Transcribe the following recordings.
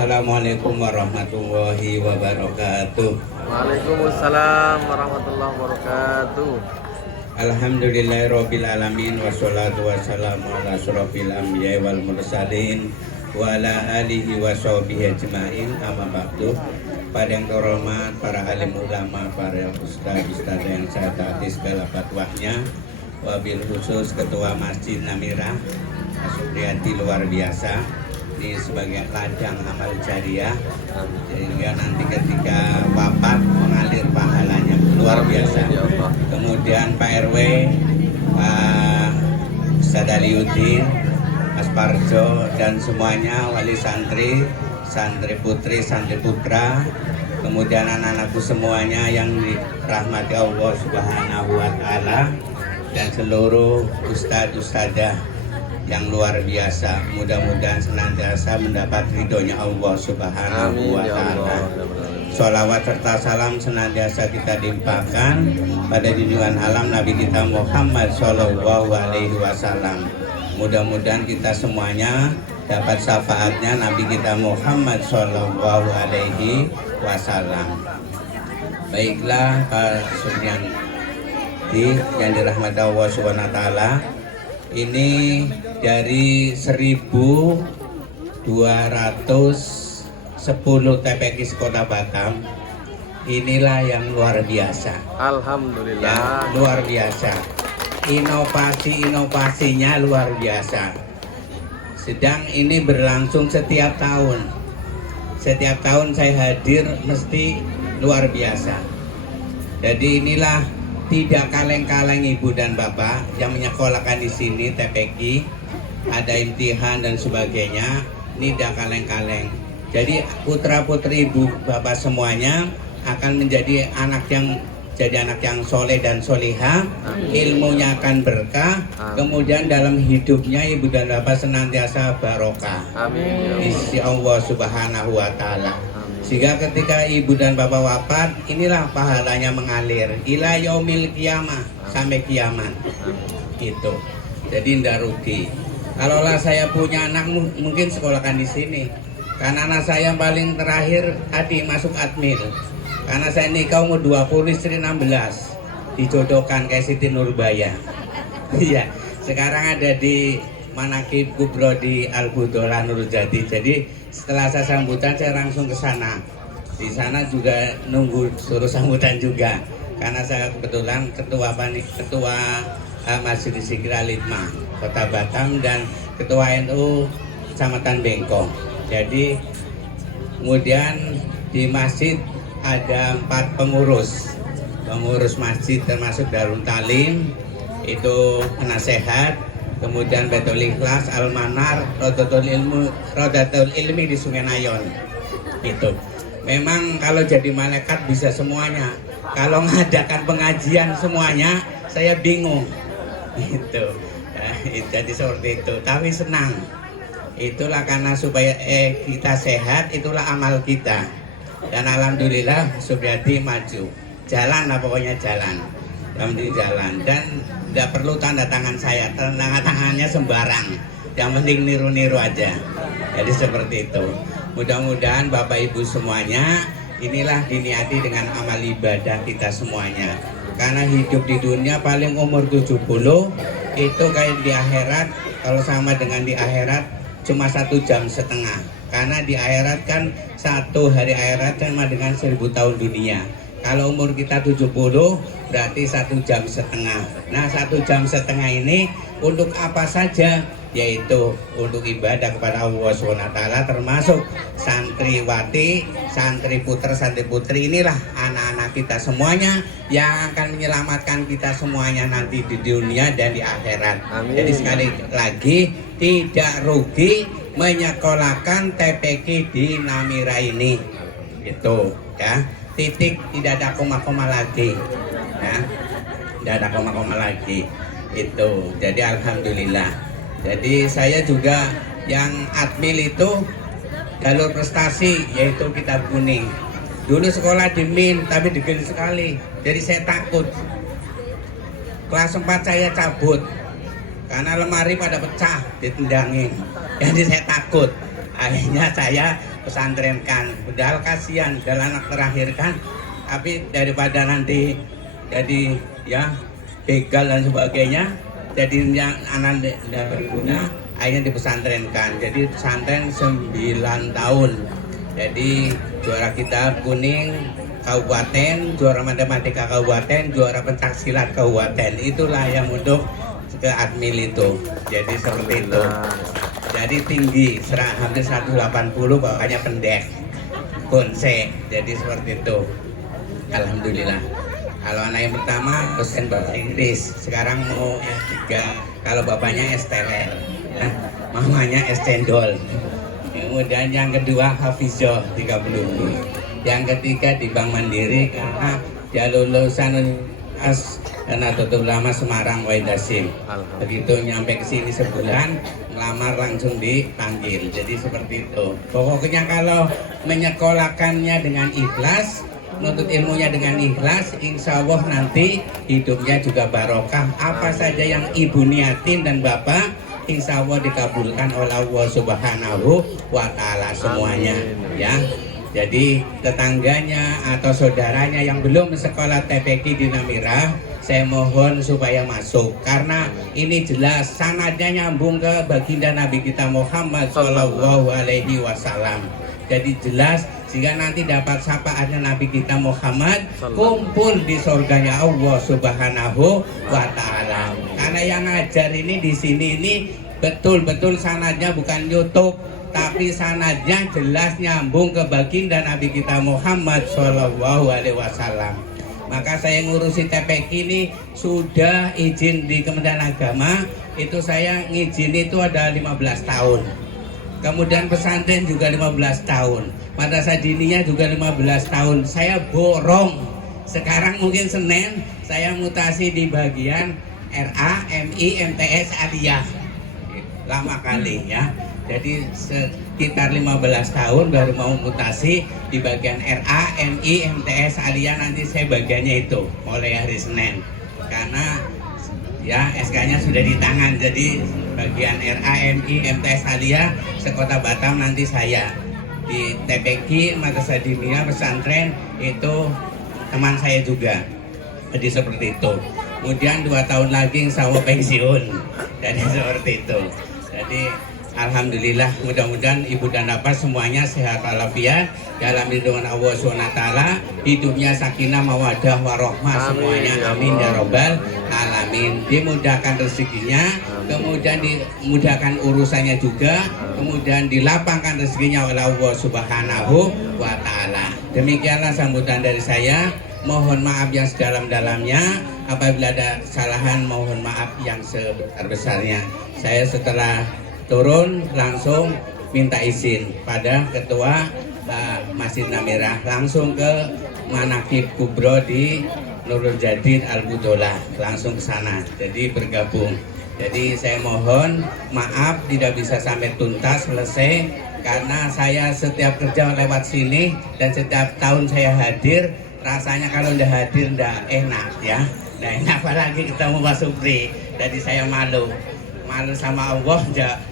Assalamualaikum warahmatullahi wabarakatuh. Waalaikumsalam warahmatullahi wabarakatuh. Alhamdulillahirabbil alamin wassalatu wassalamu ala asyrofil anbiya'i wal mursalin wa ala alihi wa sahbihi ajmain, amma ba'du. Pada yang terhormat para alim ulama, para ustaz yang saya taati segala fatwanya, wabil khusus Ketua Masjid Namirah Supriyati luar biasa, ini sebagai ladang amal jariah, sehingga nanti ketika wafat mengalir pahalanya luar biasa. Kemudian Pak RW, Pak Ustadz Aliuddin, Mas Parjo, dan semuanya wali santri, santri putri, santri putra, kemudian anak-anakku semuanya yang dirahmati Allah Subhanahu wa Ta'ala, dan seluruh ustadz-ustadzah yang luar biasa. Mudah-mudahan senantiasa mendapat ridhonya Allah Subhanahu wa Ta'ala. Sholawat serta salam senantiasa kita limpahkan pada junjungan alam Nabi kita Muhammad Shallallahu Alaihi Wasallam. Mudah-mudahan kita semuanya dapat syafaatnya Nabi kita Muhammad Shallallahu Alaihi Wasallam. Baiklah Pak Suryandi yang dirahmati Allah Subhanahu wa Ta'ala, ini dari 1210 TPQ Kota Batam, inilah yang luar biasa. Alhamdulillah. Ya, luar biasa. Inovasinya luar biasa. Sedang ini berlangsung setiap tahun. Setiap tahun saya hadir mesti luar biasa. Jadi inilah tidak kaleng-kaleng Ibu dan Bapak yang menyekolahkan di sini TPQ, ada imtihan dan sebagainya. Ini tidak kaleng-kaleng. Jadi putra-putri Ibu Bapak semuanya akan menjadi anak yang soleh dan solihah, ilmunya akan berkah, kemudian dalam hidupnya Ibu dan Bapak senantiasa barokah. Amin. Insya Allah Subhanahu wa Ta'ala. Sehingga ketika Ibu dan Bapak wafat, inilah pahalanya mengalir ila yaumil kiamah, sampai kiamat. Gitu. Jadi tidak rugi. Kalaulah saya punya anak, mungkin sekolahkan di sini. Karena anak saya yang paling terakhir tadi masuk admil. Karena saya nikah umur 20, istri 16, dijodohkan kayak Siti Nurbaya. Iya. Sekarang ada di Manaqib Kubro di Al-Budola Nurjati. Jadi setelah saya sambutan saya langsung ke sana. Di sana juga nunggu suruh sambutan juga. Karena saya kebetulan ketua Masjid Zikir Al-Hikmah Kota Batam dan ketua NU Kecamatan Bengkong. Jadi kemudian di masjid ada 4 pengurus masjid, termasuk Darul Talim, itu penasehat, kemudian Baitul Ikhlas, Al-Manar, Rodatul Ilmi di Sungai Nayon. Itu memang kalau jadi malaikat bisa semuanya. Kalau mengadakan pengajian semuanya saya bingung. Itu jadi seperti itu. Tapi senang. Itulah karena supaya kita sehat, itulah amal kita. Dan alhamdulillah Supriyati maju. Jalan lah pokoknya jalan. Jalan dan tidak perlu tanda tangan saya, tanda tangannya sembarang, yang penting niru-niru aja. Jadi seperti itu. Mudah-mudahan Bapak Ibu semuanya, inilah diniati dengan amal ibadah kita semuanya. Karena hidup di dunia paling umur 70, itu kayak di akhirat, kalau sama dengan di akhirat cuma 1,5 jam. Karena di akhirat kan 1 hari akhirat sama dengan 1000 tahun dunia. Kalau umur kita 70 berarti 1,5 jam. Nah 1,5 jam ini untuk apa saja? Yaitu untuk ibadah kepada Allah SWT, termasuk santriwati, santri putra, santri putri. Inilah anak-anak kita semuanya yang akan menyelamatkan kita semuanya nanti di dunia dan di akhirat. Amin. Jadi sekali lagi tidak rugi menyekolahkan TPQ di Namirah ini. Gitu ya. Titik, tidak ada koma-koma lagi ya. Tidak ada koma-koma lagi. Itu jadi alhamdulillah. Jadi saya juga yang admil itu jalur prestasi, yaitu kitab kuning. Dulu sekolah di MIN tapi degil sekali, jadi saya takut. Kelas 4 saya cabut karena lemari pada pecah, ditendangin. Jadi saya takut. Akhirnya saya pesantrenkan. Padahal kasihan, udah anak terakhir kan. Tapi daripada nanti jadi ya begal dan sebagainya, jadi yang anak tidak berguna, akhirnya dipesantrenkan. Jadi pesantren 9 tahun. Jadi juara kitab kuning kabupaten, juara matematika kabupaten, juara pencaksilat kabupaten. Itulah yang untuk ke admil itu. Jadi seperti itu. Jadi tinggi, hampir 180, bawahnya pendek, konse. Jadi seperti itu. Alhamdulillah. Kalau anak yang pertama dosen bahasa Inggris, sekarang mau S3. Kalau bapaknya STLR, ya. Mamanya S cendol. Kemudian yang kedua Hafizoh 30. Yang ketiga di Bank Mandiri karena dia lulusan Nahdlatul Ulama Semarang Waidasim. Begitu nyampe ke sini sebulan, ngelamar langsung dipanggil. Jadi seperti itu. Pokoknya kalau menyekolahkannya dengan ikhlas, menuntut ilmunya dengan ikhlas, insya Allah nanti hidupnya juga barokah. Apa saja yang ibu niatin dan bapak, insya Allah dikabulkan oleh Allah Subhanahu wa Ta'ala semuanya. Ya. Jadi tetangganya atau saudaranya yang belum sekolah TPQ di Namira, saya mohon supaya masuk karena ini jelas sanadnya nyambung ke baginda Nabi kita Muhammad Shallallahu Alaihi Wasallam. Jadi jelas sehingga nanti dapat syafaatnya Nabi kita Muhammad kumpul di surganya Allah Subhanahu wa Ta'ala. Karena yang ngajar ini di sini ini betul-betul sanadnya bukan YouTube, tapi sanadnya jelas nyambung ke baginda Nabi kita Muhammad Shallallahu Alaihi Wasallam. Maka saya ngurusi TPQ ini sudah izin di Kementerian Agama, itu saya ngizin itu ada 15 tahun. Kemudian pesantren juga 15 tahun. Madrasah diniyah juga 15 tahun. Saya borong. Sekarang mungkin Senin saya mutasi di bagian RA, MI, MTS, Aliyah. Lama kali ya. Jadi sekitar 15 tahun baru mau mutasi di bagian RA, MI, MTS, Aliyah. Nanti saya bagiannya itu mulai hari Senin. Karena ya SK-nya sudah di tangan. Jadi bagian RA, MI, MTS, Aliyah sekota Batam nanti saya. Di TPQ, Madrasah Diniyah, pesantren itu teman saya juga. Jadi seperti itu. Kemudian 2 tahun lagi insya Allah pensiun. Jadi seperti itu. Jadi alhamdulillah, mudah-mudahan ibu dan bapak semuanya sehat walafiat dalam lindungan Allah SWT, hidupnya sakinah mawadah warohmah semuanya, amin ya robbal alamin. Dimudahkan rezekinya, kemudian dimudahkan urusannya juga, kemudian dilapangkan rezekinya oleh Allah Subhanahu wa Ta'ala. Demikianlah sambutan dari saya. Mohon maaf yang sedalam-dalamnya. Apabila ada kesalahan, mohon maaf yang sebesar-besarnya. Saya setelah turun langsung minta izin pada ketua Masjid Namira, langsung ke Manaqib Kubro di Nurul Jadid Al-Budolah, langsung ke sana. Jadi bergabung. Jadi saya mohon maaf tidak bisa sampai tuntas selesai karena saya setiap kerja lewat sini dan setiap tahun saya hadir. Rasanya kalau udah hadir udah enak ya, udah enak apalagi ketemu Pak Supri. Jadi saya malu sama Allah,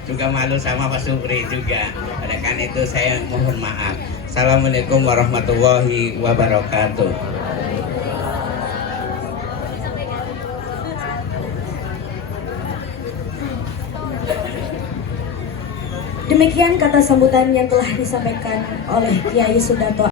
juga malu sama Pak Supri juga. Oleh karena itu saya mohon maaf. Assalamualaikum warahmatullahi wabarakatuh. Demikian kata sambutan yang telah disampaikan oleh Kiai Sudarto